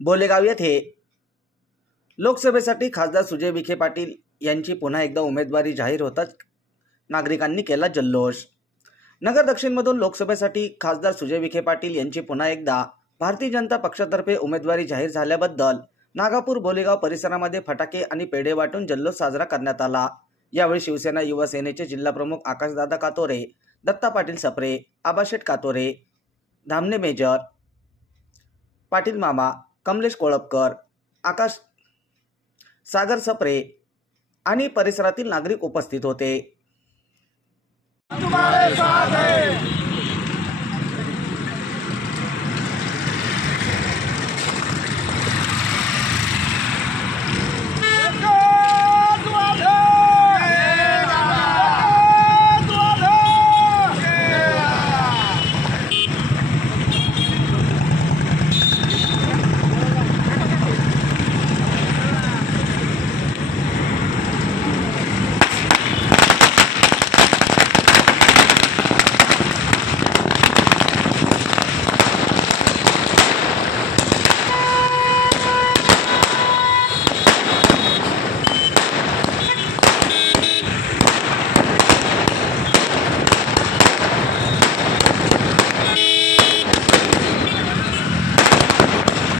बोलेगाव येथे लोकसभेसाठी खासदार सुजय विखे पाटील यांची पुन्हा एकदा उमेदवारी जाहीर होताच नागरिकांनी केला जल्लोष। नगर दक्षिणमधून लोकसभेसाठी खासदार सुजय विखे पाटील यांची पुन्हा एकदा भारतीय जनता पक्षातर्फे उमेदवारी जाहीर झाल्याबद्दल नागापूर बोलेगाव परिसरामध्ये फटाके आणि पेढे वाटून जल्लोष साजरा करण्यात आला। यावेळी शिवसेना युवा सेनेचे जिल्हा प्रमुख आकाशदादा कातोरे, दत्ता पाटील सप्रे, आबाशेठ कातोरे, धामणे मेजर, पाटील मामा, कमलेश कोळपकर, आकाश सागर सप्रे आणि परिसरातील नागरिक उपस्थित होते। तुम्हारे साथ है।